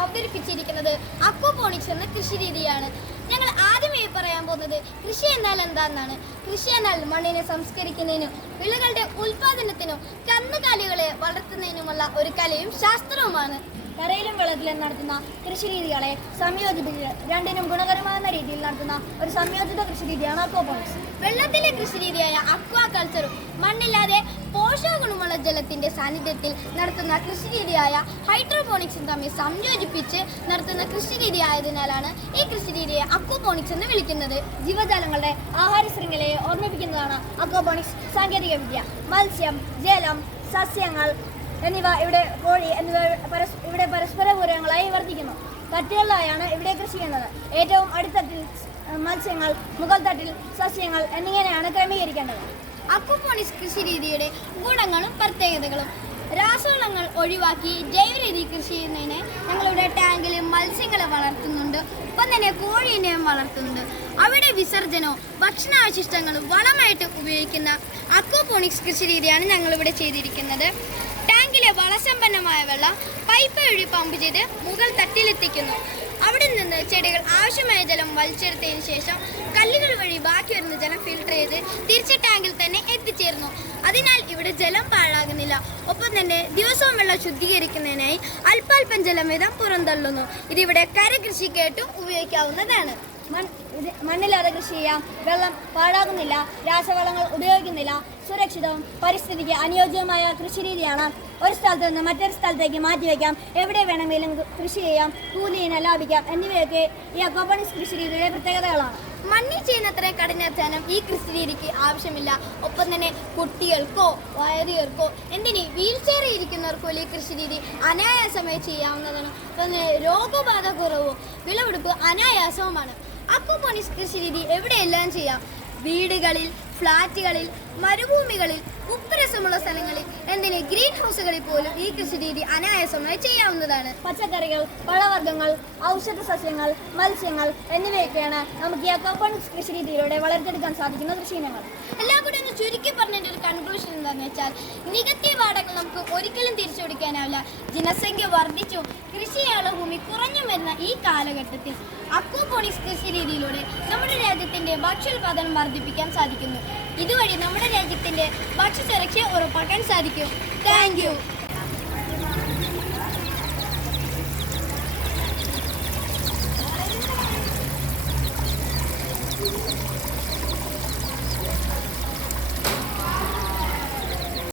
അവതരിപ്പിച്ചിരിക്കുന്നത് അക്വപോണിക്സ് എന്ന കൃഷി രീതിയാണ് കൃഷി എന്നാൽ എന്താണെന്നാണ് കൃഷി എന്നാൽ മണ്ണിനെ സംസ്കരിക്കുന്നതിനും വിളകളുടെ ഉൽപാദനത്തിനും കന്നുകാലികളെ വളർത്തുന്നതിനുമുള്ള ഒരു കലയും ശാസ്ത്രവുമാണ്. കരയിലും വെള്ളത്തിലും നടത്തുന്ന കൃഷി രീതികളെ സംയോജിപ്പിച്ച് രണ്ടിനും ഗുണകരമാകുന്ന രീതിയിൽ നടത്തുന്ന ഒരു സംയോജിത കൃഷി രീതിയാണ് അക്വാപോണിക്സ് വെള്ളത്തിലെ കൃഷി രീതിയായ അക്വാ കൾച്ചറും മണ്ണില്ലാതെ പോഷകഗുണമുള്ള ജലത്തിന്റെ സാന്നിധ്യത്തിൽ നടത്തുന്ന കൃഷി രീതിയായ ഹൈഡ്രോപോണിക്സും തമ്മിൽ സംയോജിപ്പിച്ച് നടത്തുന്ന കൃഷി രീതി ആയതിനാലാണ് ഈ കൃഷി രീതിയെ അക്വാപോണിക്സ് എന്ന് വിളിക്കുന്നത്. ജീവജാലങ്ങളുടെ ആഹാര ശൃംഖലയെ ഓർമ്മിപ്പിക്കുന്നതാണ് അക്വാപോണിക്സ് സാങ്കേതിക വിദ്യ മത്സ്യം ജലം സസ്യങ്ങൾ എന്നിവ ഇവിടെ കോഴി എന്നിവ ഇവിടെ പരസ്പര പൂരകങ്ങളായി വർദ്ധിക്കുന്നു തട്ടുകളിലായാണ് ഇവിടെ കൃഷി ചെയ്യുന്നത്. ഏറ്റവും അടിത്തട്ടിൽ മത്സ്യങ്ങൾ മുകൾ തട്ടിൽ സസ്യങ്ങൾ എന്നിങ്ങനെയാണ് ക്രമീകരിക്കേണ്ടത്. അക്വപോണിക്സ് കൃഷി രീതിയുടെ ഗുണങ്ങളും പ്രത്യേകതകളും രാസവളങ്ങൾ ഒഴിവാക്കി ജൈവ രീതി കൃഷി ചെയ്യുന്നതിന് ഞങ്ങളിവിടെ ടാങ്കിൽ മത്സ്യങ്ങളെ വളർത്തുന്നുണ്ട്. ഒപ്പം തന്നെ കോഴീനെയും വളർത്തുന്നുണ്ട്. അവിടെ വിസർജനവും ഭക്ഷണാവശിഷ്ടങ്ങളും വളമായിട്ട് ഉപയോഗിക്കുന്ന അക്വപോണിക്സ് കൃഷി രീതിയാണ് ഞങ്ങളിവിടെ ചെയ്തിരിക്കുന്നത്. ടാങ്കിലെ വളസമ്പന്നമായ വെള്ളം പൈപ്പ് വഴി പമ്പ് ചെയ്ത് മുകൾ തട്ടിലെത്തിക്കുന്നു. അവിടെ നിന്ന് ചെടികൾ ആവശ്യമായ ജലം വലിച്ചെടുത്തതിന് ശേഷം കല്ലുകൾ വഴി ബാക്കി വരുന്ന ജലം ഫിൽട്ടർ ചെയ്ത് തിരിച്ച് ടാങ്കിൽ തന്നെ എത്തിച്ചേരുന്നു. അതിനാൽ ഇവിടെ ജലം പാഴാകുന്നില്ല. ഒപ്പം തന്നെ ദിവസവും വെള്ളം ശുദ്ധീകരിക്കുന്നതിനായി അല്പാൽപ്പം ജലം വീതം പുറന്തള്ളുന്നു. ഇതിവിടെ കരകൃഷിക്കായിട്ടും ഉപയോഗിക്കാവുന്നതാണ്. മണ്ണില്ലാതെ കൃഷി ചെയ്യാം. വെള്ളം പാഴാകുന്നില്ല. രാസവളങ്ങൾ ഉപയോഗിക്കുന്നില്ല. സുരക്ഷിതവും പരിസ്ഥിതിക്ക് അനുയോജ്യമായ കൃഷി രീതിയാണ് ഒരു സ്ഥലത്ത് നിന്ന് മറ്റൊരു സ്ഥലത്തേക്ക് മാറ്റിവെക്കാം എവിടെ വേണമെങ്കിലും കൃഷി ചെയ്യാം കൂലിയിന ലാഭിക്കാം എന്നിവയൊക്കെ ഈ അക്വാപോണിക്സ് കൃഷി രീതിയുടെ പ്രത്യേകതകളാണ്. മണ്ണിൽ ചെയ്യുന്നത്ര കഠിനാധ്വാനം ഈ കൃഷി രീതിക്ക് ആവശ്യമില്ല. ഒപ്പം തന്നെ കുട്ടികൾക്കോ വയറിയർക്കോ എന്തിന് വീൽ ചെയറിൽ ഇരിക്കുന്നവർക്കോ ഈ കൃഷി രീതി അനായാസമായി ചെയ്യാവുന്നതാണ്. തന്നെ രോഗബാധ കുറവും വിളവെടുപ്പ് അനായാസവുമാണ്. അക്വപോണിക്സ് കൃഷി രീതി എവിടെയെല്ലാം ചെയ്യാം? വീടുകളിൽ ഫ്ലാറ്റുകളിൽ മരുഭൂമികളിൽ ഉപ്പുരസമുള്ള സ്ഥലങ്ങളിൽ എന്തിന് ഗ്രീൻ ഹൗസുകളിൽ പോലും ഈ കൃഷി രീതി അനായാസമായി ചെയ്യാവുന്നതാണ്. പച്ചക്കറികൾ പഴവർഗങ്ങൾ ഔഷധ സസ്യങ്ങൾ മത്സ്യങ്ങൾ എന്നിവയൊക്കെയാണ് നമുക്ക് ഈ അക്വാപോണിക്സ് കൃഷി രീതിയിലൂടെ വളർത്തിയെടുക്കാൻ സാധിക്കുന്ന കൃഷി ഇനങ്ങൾ എല്ലാം കൂടെ ഒന്ന് ചുരുക്കി പറഞ്ഞതിന്റെ ഒരു കൺക്ലൂഷൻ എന്താണെന്ന് വെച്ചാൽ നികത്തിയ വാടകൾ നമുക്ക് ഒരിക്കലും തിരിച്ചു കൊടുക്കാനാവില്ല. ജനസംഖ്യ വർദ്ധിച്ചു കൃഷിയാള ഭൂമി കുറഞ്ഞു ഈ കാലഘട്ടത്തിൽ അക്വപോണിക്സ് കൃഷി രീതിയിലൂടെ നമ്മുടെ രാജ്യത്തിന്റെ ഭക്ഷ്യോൽപാദനം വർദ്ധിപ്പിക്കാൻ സാധിക്കുന്നു. ഇതുവഴി നമ്മുടെ രാജ്യത്തിന്റെ ഭക്ഷ്യസുരക്ഷ ഉറപ്പാക്കാൻ സാധിക്കും. താങ്ക്